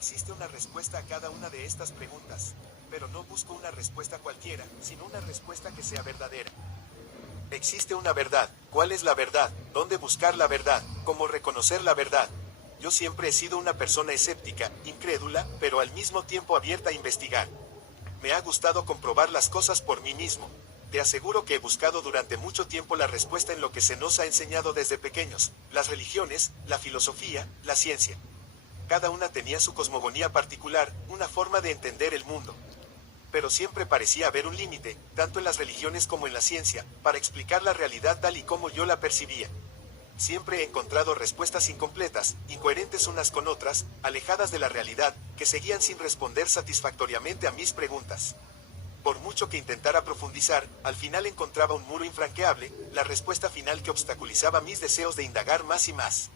Existe una respuesta a cada una de estas preguntas, pero no busco una respuesta cualquiera, sino una respuesta que sea verdadera. Existe una verdad. ¿Cuál es la verdad? ¿Dónde buscar la verdad? ¿Cómo reconocer la verdad? Yo siempre he sido una persona escéptica, incrédula, pero al mismo tiempo abierta a investigar. Me ha gustado comprobar las cosas por mí mismo. Te aseguro que he buscado durante mucho tiempo la respuesta en lo que se nos ha enseñado desde pequeños, las religiones, la filosofía, la ciencia. Cada una tenía su cosmogonía particular, una forma de entender el mundo. Pero siempre parecía haber un límite, tanto en las religiones como en la ciencia, para explicar la realidad tal y como yo la percibía. Siempre he encontrado respuestas incompletas, incoherentes unas con otras, alejadas de la realidad, que seguían sin responder satisfactoriamente a mis preguntas. Por mucho que intentara profundizar, al final encontraba un muro infranqueable, la respuesta final que obstaculizaba mis deseos de indagar más y más.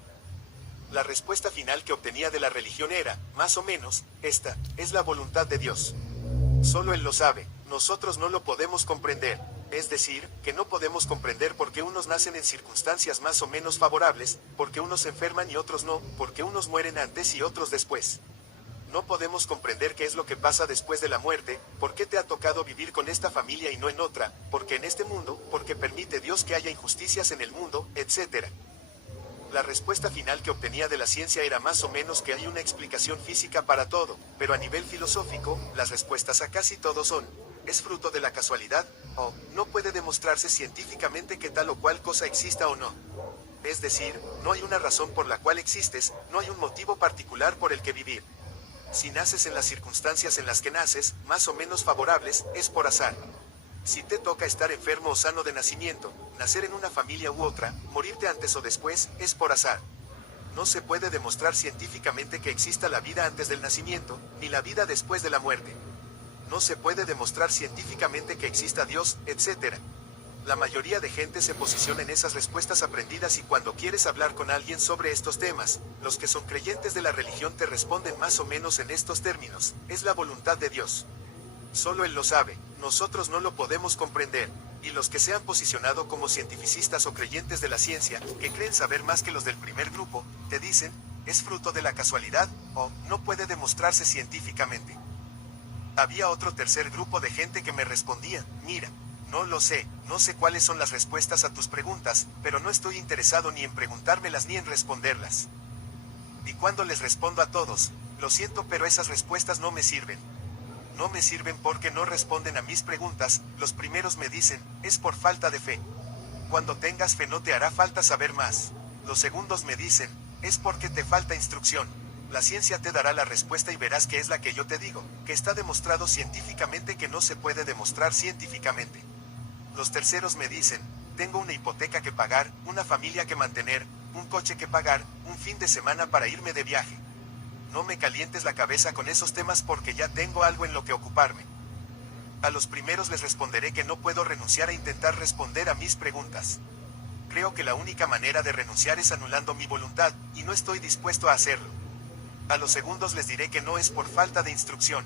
La respuesta final que obtenía de la religión era, más o menos, esta, es la voluntad de Dios. Solo Él lo sabe, nosotros no lo podemos comprender. Es decir, que no podemos comprender por qué unos nacen en circunstancias más o menos favorables, por qué unos se enferman y otros no, por qué unos mueren antes y otros después. No podemos comprender qué es lo que pasa después de la muerte, por qué te ha tocado vivir con esta familia y no en otra, por qué en este mundo, por qué permite Dios que haya injusticias en el mundo, etc. La respuesta final que obtenía de la ciencia era más o menos que hay una explicación física para todo, pero a nivel filosófico, las respuestas a casi todo son, ¿es fruto de la casualidad? O, no puede demostrarse científicamente que tal o cual cosa exista o no. Es decir, no hay una razón por la cual existes, no hay un motivo particular por el que vivir. Si naces en las circunstancias en las que naces, más o menos favorables, es por azar. Si te toca estar enfermo o sano de nacimiento, nacer en una familia u otra, morirte antes o después, es por azar. No se puede demostrar científicamente que exista la vida antes del nacimiento, ni la vida después de la muerte. No se puede demostrar científicamente que exista Dios, etc. La mayoría de gente se posiciona en esas respuestas aprendidas y cuando quieres hablar con alguien sobre estos temas, los que son creyentes de la religión te responden más o menos en estos términos, es la voluntad de Dios. Solo Él lo sabe, nosotros no lo podemos comprender, y los que se han posicionado como cientificistas o creyentes de la ciencia, que creen saber más que los del primer grupo, te dicen, es fruto de la casualidad, o no puede demostrarse científicamente. Había otro tercer grupo de gente que me respondía, mira, no lo sé, no sé cuáles son las respuestas a tus preguntas, pero no estoy interesado ni en preguntármelas ni en responderlas. Y cuando les respondo a todos, lo siento pero esas respuestas no me sirven. No me sirven porque no responden a mis preguntas, los primeros me dicen, es por falta de fe. Cuando tengas fe no te hará falta saber más. Los segundos me dicen, es porque te falta instrucción. La ciencia te dará la respuesta y verás que es la que yo te digo, que está demostrado científicamente que no se puede demostrar científicamente. Los terceros me dicen, tengo una hipoteca que pagar, una familia que mantener, un coche que pagar, un fin de semana para irme de viaje. No me calientes la cabeza con esos temas porque ya tengo algo en lo que ocuparme. A los primeros les responderé que no puedo renunciar a intentar responder a mis preguntas. Creo que la única manera de renunciar es anulando mi voluntad, y no estoy dispuesto a hacerlo. A los segundos les diré que no es por falta de instrucción.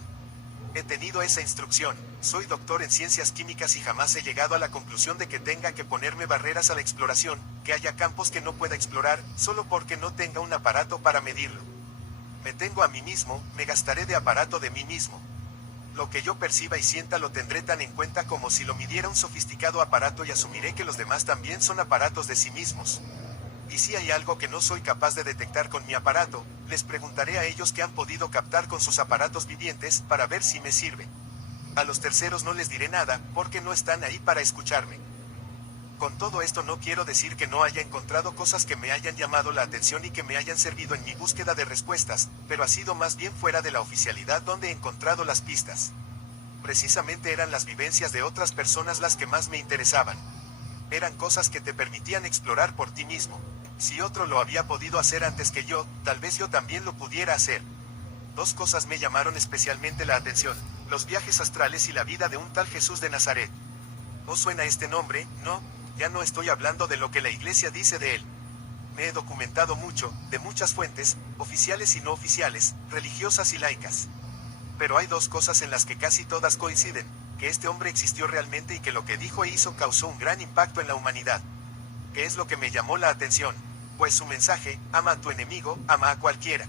He tenido esa instrucción, soy doctor en ciencias químicas y jamás he llegado a la conclusión de que tenga que ponerme barreras a la exploración, que haya campos que no pueda explorar, solo porque no tenga un aparato para medirlo. Me tengo a mí mismo, me gastaré de aparato de mí mismo. Lo que yo perciba y sienta lo tendré tan en cuenta como si lo midiera un sofisticado aparato y asumiré que los demás también son aparatos de sí mismos. Y si hay algo que no soy capaz de detectar con mi aparato, les preguntaré a ellos qué han podido captar con sus aparatos vivientes para ver si me sirve. A los terceros no les diré nada, porque no están ahí para escucharme. Con todo esto no quiero decir que no haya encontrado cosas que me hayan llamado la atención y que me hayan servido en mi búsqueda de respuestas, pero ha sido más bien fuera de la oficialidad donde he encontrado las pistas. Precisamente eran las vivencias de otras personas las que más me interesaban. Eran cosas que te permitían explorar por ti mismo. Si otro lo había podido hacer antes que yo, tal vez yo también lo pudiera hacer. Dos cosas me llamaron especialmente la atención, los viajes astrales y la vida de un tal Jesús de Nazaret. ¿Os suena este nombre? No, ya no estoy hablando de lo que la iglesia dice de él. Me he documentado mucho, de muchas fuentes, oficiales y no oficiales, religiosas y laicas. Pero hay dos cosas en las que casi todas coinciden, que este hombre existió realmente y que lo que dijo e hizo causó un gran impacto en la humanidad. ¿Qué es lo que me llamó la atención? Pues su mensaje, ama a tu enemigo, ama a cualquiera.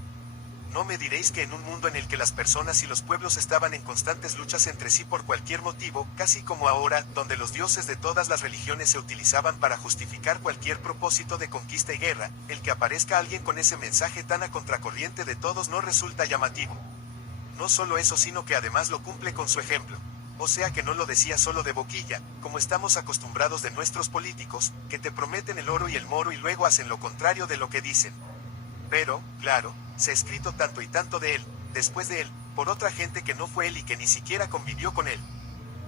¿No me diréis que en un mundo en el que las personas y los pueblos estaban en constantes luchas entre sí por cualquier motivo, casi como ahora, donde los dioses de todas las religiones se utilizaban para justificar cualquier propósito de conquista y guerra, el que aparezca alguien con ese mensaje tan a contracorriente de todos no resulta llamativo? No solo eso, sino que además lo cumple con su ejemplo. O sea que no lo decía solo de boquilla, como estamos acostumbrados de nuestros políticos, que te prometen el oro y el moro y luego hacen lo contrario de lo que dicen. Pero, claro, se ha escrito tanto y tanto de él, después de él, por otra gente que no fue él y que ni siquiera convivió con él.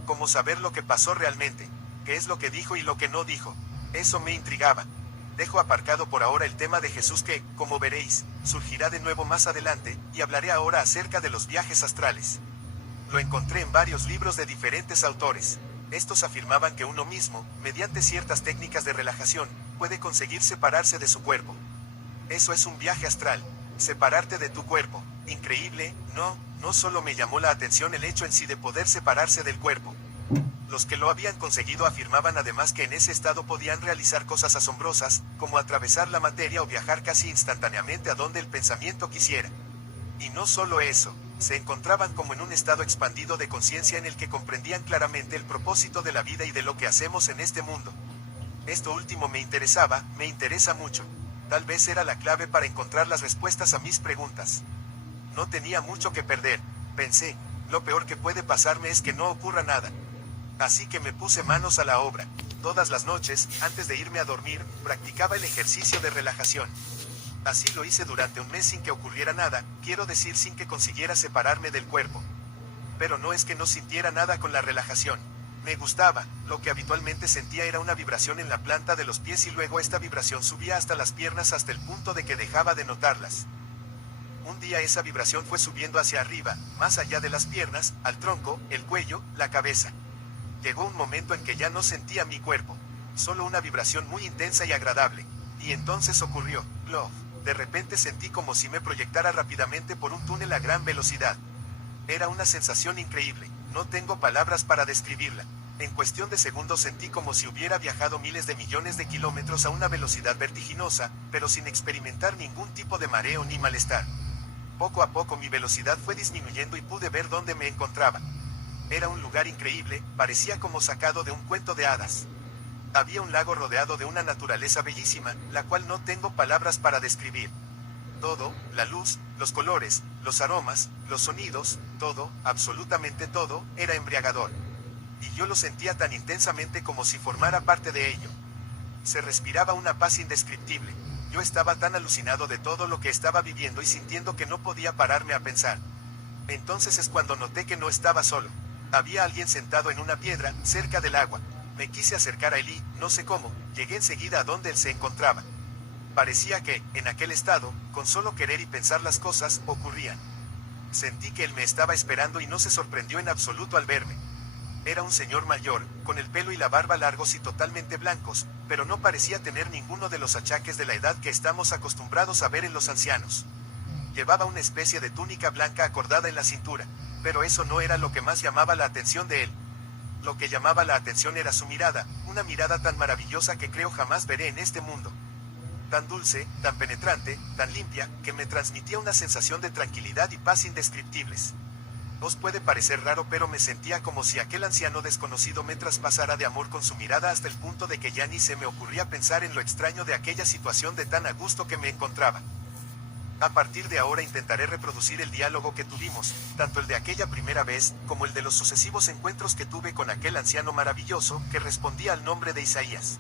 ¿Cómo saber lo que pasó realmente? ¿Qué es lo que dijo y lo que no dijo? Eso me intrigaba. Dejo aparcado por ahora el tema de Jesús que, como veréis, surgirá de nuevo más adelante, y hablaré ahora acerca de los viajes astrales. Lo encontré en varios libros de diferentes autores. Estos afirmaban que uno mismo, mediante ciertas técnicas de relajación, puede conseguir separarse de su cuerpo. Eso es un viaje astral, separarte de tu cuerpo. Increíble, ¿no? No solo me llamó la atención el hecho en sí de poder separarse del cuerpo. Los que lo habían conseguido afirmaban además que en ese estado podían realizar cosas asombrosas, como atravesar la materia o viajar casi instantáneamente a donde el pensamiento quisiera. Y no solo eso, se encontraban como en un estado expandido de conciencia en el que comprendían claramente el propósito de la vida y de lo que hacemos en este mundo. Esto último me interesa mucho. Tal vez era la clave para encontrar las respuestas a mis preguntas. No tenía mucho que perder, pensé, lo peor que puede pasarme es que no ocurra nada. Así que me puse manos a la obra. Todas las noches, antes de irme a dormir, practicaba el ejercicio de relajación. Así lo hice durante un mes sin que ocurriera nada, quiero decir sin que consiguiera separarme del cuerpo. Pero no es que no sintiera nada con la relajación. Me gustaba, lo que habitualmente sentía era una vibración en la planta de los pies y luego esta vibración subía hasta las piernas hasta el punto de que dejaba de notarlas. Un día esa vibración fue subiendo hacia arriba, más allá de las piernas, al tronco, el cuello, la cabeza. Llegó un momento en que ya no sentía mi cuerpo, solo una vibración muy intensa y agradable. Y entonces ocurrió, ¡plof! De repente sentí como si me proyectara rápidamente por un túnel a gran velocidad. Era una sensación increíble, no tengo palabras para describirla. En cuestión de segundos sentí como si hubiera viajado miles de millones de kilómetros a una velocidad vertiginosa, pero sin experimentar ningún tipo de mareo ni malestar. Poco a poco mi velocidad fue disminuyendo y pude ver dónde me encontraba. Era un lugar increíble, parecía como sacado de un cuento de hadas. Había un lago rodeado de una naturaleza bellísima, la cual no tengo palabras para describir. Todo, la luz, los colores, los aromas, los sonidos, todo, absolutamente todo, era embriagador. Y yo lo sentía tan intensamente como si formara parte de ello. Se respiraba una paz indescriptible. Yo estaba tan alucinado de todo lo que estaba viviendo y sintiendo que no podía pararme a pensar. Entonces es cuando noté que no estaba solo. Había alguien sentado en una piedra, cerca del agua. Me quise acercar a él y, no sé cómo, llegué enseguida a donde él se encontraba. Parecía que, en aquel estado, con solo querer y pensar las cosas, ocurrían. Sentí que él me estaba esperando y no se sorprendió en absoluto al verme. Era un señor mayor, con el pelo y la barba largos y totalmente blancos, pero no parecía tener ninguno de los achaques de la edad que estamos acostumbrados a ver en los ancianos. Llevaba una especie de túnica blanca acordada en la cintura, pero eso no era lo que más llamaba la atención de él. Lo que llamaba la atención era su mirada, una mirada tan maravillosa que creo jamás veré en este mundo. Tan dulce, tan penetrante, tan limpia, que me transmitía una sensación de tranquilidad y paz indescriptibles. Os puede parecer raro, pero me sentía como si aquel anciano desconocido me traspasara de amor con su mirada hasta el punto de que ya ni se me ocurría pensar en lo extraño de aquella situación de tan a gusto que me encontraba. A partir de ahora intentaré reproducir el diálogo que tuvimos, tanto el de aquella primera vez, como el de los sucesivos encuentros que tuve con aquel anciano maravilloso, que respondía al nombre de Isaías.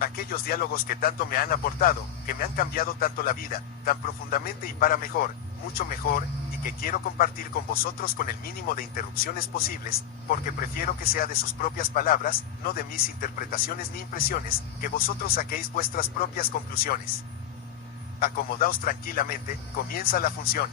Aquellos diálogos que tanto me han aportado, que me han cambiado tanto la vida, tan profundamente y para mejor, mucho mejor, y que quiero compartir con vosotros con el mínimo de interrupciones posibles, porque prefiero que sea de sus propias palabras, no de mis interpretaciones ni impresiones, que vosotros saquéis vuestras propias conclusiones. Acomodaos tranquilamente, comienza la función.